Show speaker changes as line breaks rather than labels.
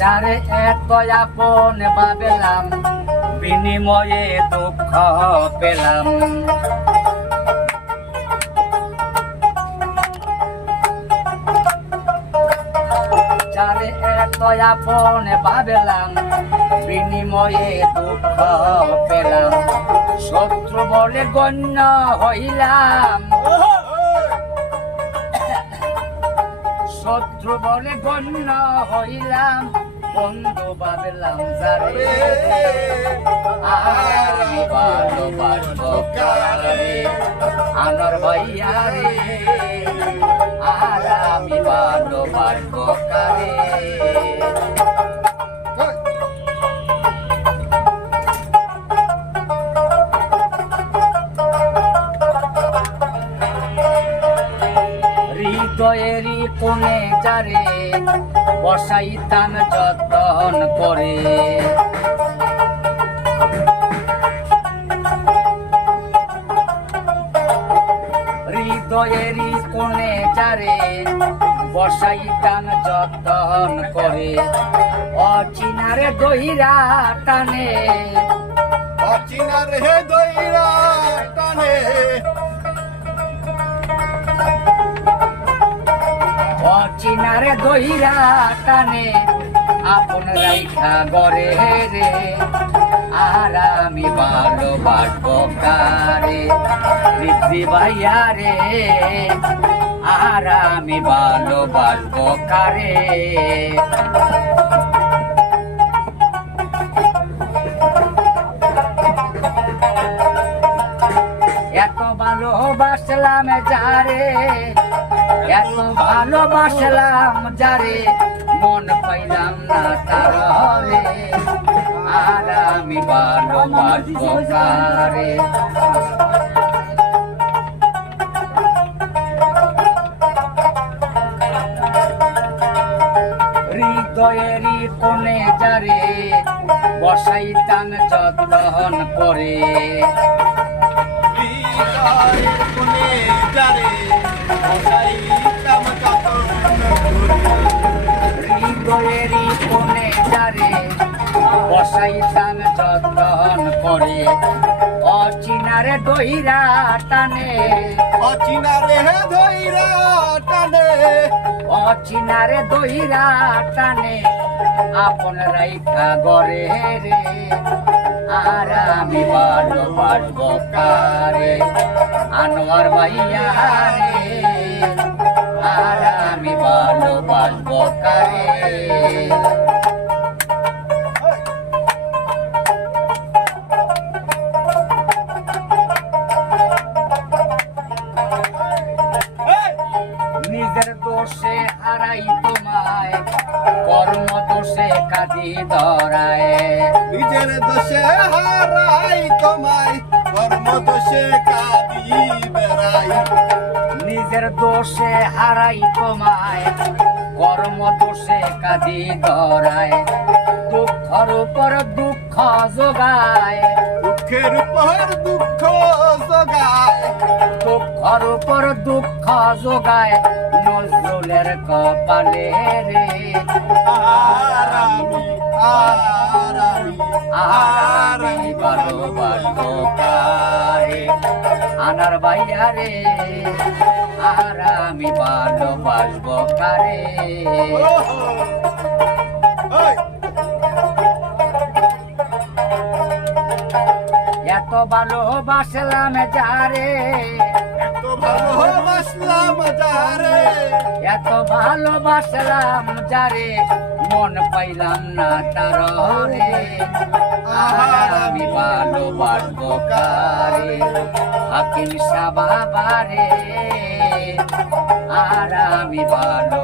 যারে এত আপন ভাবেলাম বিনিময়ে দুঃখ পেলাম। যারে এত আপন ভাবেলাম বিনিময়ে দুঃখ পেলাম। শত্রু বলে গণ্য হইলাম। শত্রু বলে গণ্য হইলাম বন্ধু ভাবলাম যারে। আর। ভালোবাসবো কারে আনর ভাইয়া রে। আর আমি ভালোবাসবো কারে। হৃদয়েরই কোণে যারে বসাইতাম যতন করে। হৃদয়েরই কোণে যারে বসাইতাম যতন করে। অচিনারে দহিরা টানে।
অচিনার হে দইরা টানে।
অচিনারে দহিরা টানে, আপন রাইখা গরে রে। আর আমি ভালোবাসবো কারে ঋদ্ধি ভাইয়া রে। আর আমি ভালোবাসবো কারে। এত ভালোবাসলাম যারে এত ভালোবাসলাম যারে মন পাইলাম না তার আর আমি ভালোবাসবো কারে? হৃদয়েরই কোণে যারে বসাইতাম যতন করে।
হৃদয়ের কোণে যারে
হৃদয়েরই কোণে যারে বসাইতাম যতন করে। অচিনারে দহিরা টানে।
অচিনার দইরা টানে।
অচিনারে দহিরা টানে। আপন রাইখা গরে রে। আর আমি ভালোবাসবো কারে। আনোয়ার ভাইয়া রে। আর আমি নিজের দোষে হারাই তোমায়, কর্ম দোষে কাঁদি ধরায়
নিজের দোষে হারাই তোমায়, কর্ম দোষে কাঁদি বেড়াই
নিজের দোষে হারাই তোমায় কর্ম দোষে কাঁদি ধরায় দুঃখর উপর দুঃখ যোগায়
দুঃখের পর দুঃখ জগায়।
দুঃখর উপর দুঃখ যোগায় নজরুলের কপালে রে।
আর আমি আর আমি
আর আমি ভালোবাসবো কারে আনার আর আমি ভালোবাসবো কারে? এত ভালোবাসলাম যারে?
এত ভালোবাসলাম যারে?
এত ভালোবাসলাম যারে? মন পাইলাম না তার রে আর আমি ভালোবাসবো হাকিম সাবাবারে। আর আমি ভালো